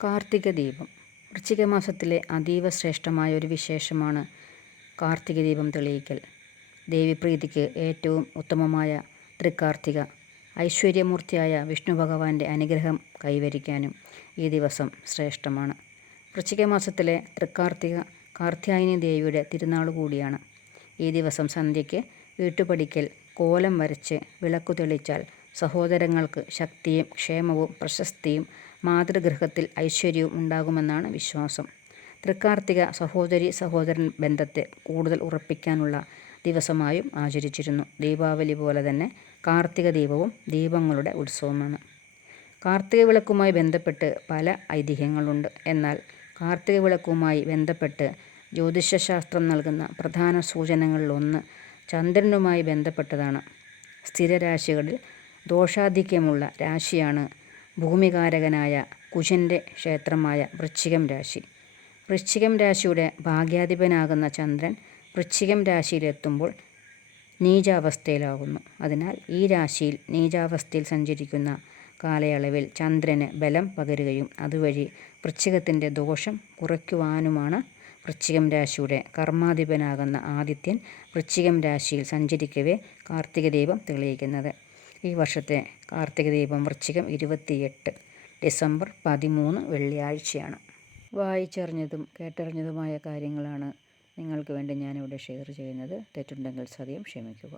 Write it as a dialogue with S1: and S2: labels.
S1: കാർത്തിക ദീപം വൃശ്ചിക മാസത്തിലെ അതീവ ശ്രേഷ്ഠമായ ഒരു വിശേഷമാണ് കാർത്തിക ദീപം തെളിയിക്കൽ. ദേവിപ്രീതിക്ക് ഏറ്റവും ഉത്തമമായ തൃക്കാർത്തിക ഐശ്വര്യമൂർത്തിയായ വിഷ്ണു ഭഗവാന്റെ അനുഗ്രഹം കൈവരിക്കാനും ഈ ദിവസം ശ്രേഷ്ഠമാണ്. വൃശ്ചിക മാസത്തിലെ തൃക്കാർത്തിക കാർത്യായനി ദേവിയുടെ തിരുനാൾ കൂടിയാണ് ഈ ദിവസം സന്ധ്യയ്ക്ക് വീട്ടുപടിക്കൽ കോലം വരച്ച് വിളക്കു തെളിച്ചാൽ സഹോദരങ്ങൾക്ക് ശക്തിയും ക്ഷേമവും പ്രശസ്തിയും മാതൃഗൃഹത്തിൽ ഐശ്വര്യവും ഉണ്ടാകുമെന്നാണ് വിശ്വാസം. തൃക്കാർത്തിക സഹോദരി സഹോദരൻ ബന്ധത്തെ കൂടുതൽ ഉറപ്പിക്കാനുള്ള ദിവസമായും ആചരിച്ചിരുന്നു. ദീപാവലി പോലെ തന്നെ കാർത്തിക ദീപവും ദീപങ്ങളുടെ ഉത്സവമാണ്. കാർത്തിക വിളക്കുമായി ബന്ധപ്പെട്ട് പല ഐതിഹ്യങ്ങളുണ്ട്. എന്നാൽ കാർത്തിക വിളക്കുമായി ബന്ധപ്പെട്ട് ജ്യോതിഷശാസ്ത്രം നൽകുന്ന പ്രധാന സൂചനകളിലൊന്ന് ചന്ദ്രനുമായി ബന്ധപ്പെട്ടതാണ്. സ്ഥിരരാശികളിൽ ദോഷാധിക്യമുള്ള രാശിയാണ് ഭൂമികാരകനായ കുശന്റെ ക്ഷേത്രമായ വൃശ്ചികം രാശി. വൃശ്ചികം രാശിയുടെ ഭാഗ്യാധിപനാകുന്ന ചന്ദ്രൻ വൃശ്ചികം രാശിയിലെത്തുമ്പോൾ നീചാവസ്ഥയിലാകുന്നു. അതിനാൽ ഈ രാശിയിൽ നീചാവസ്ഥയിൽ സഞ്ചരിക്കുന്ന കാലയളവിൽ ചന്ദ്രന് ബലം പകരുകയും അതുവഴി വൃശ്ചികത്തിന്റെ ദോഷം കുറയ്ക്കുവാനുമാണ് വൃശ്ചികം രാശിയുടെ കർമാധിപനാകുന്ന ആദിത്യൻ വൃശ്ചികം രാശിയിൽ സഞ്ചരിക്കവേ കാർത്തിക ദീപം തെളിയിക്കുന്നത്. ഈ വർഷത്തെ കാർത്തിക ദീപം വൃശ്ചികം ഇരുപത്തിയെട്ട് ഡിസംബർ പതിമൂന്ന് വെള്ളിയാഴ്ചയാണ്. വായിച്ചറിഞ്ഞതും കേട്ടറിഞ്ഞതുമായ കാര്യങ്ങളാണ് നിങ്ങൾക്ക് വേണ്ടി ഞാനിവിടെ ഷെയർ ചെയ്യുന്നത്. തെറ്റുണ്ടെങ്കിൽ സദ്യം ക്ഷമിക്കുക.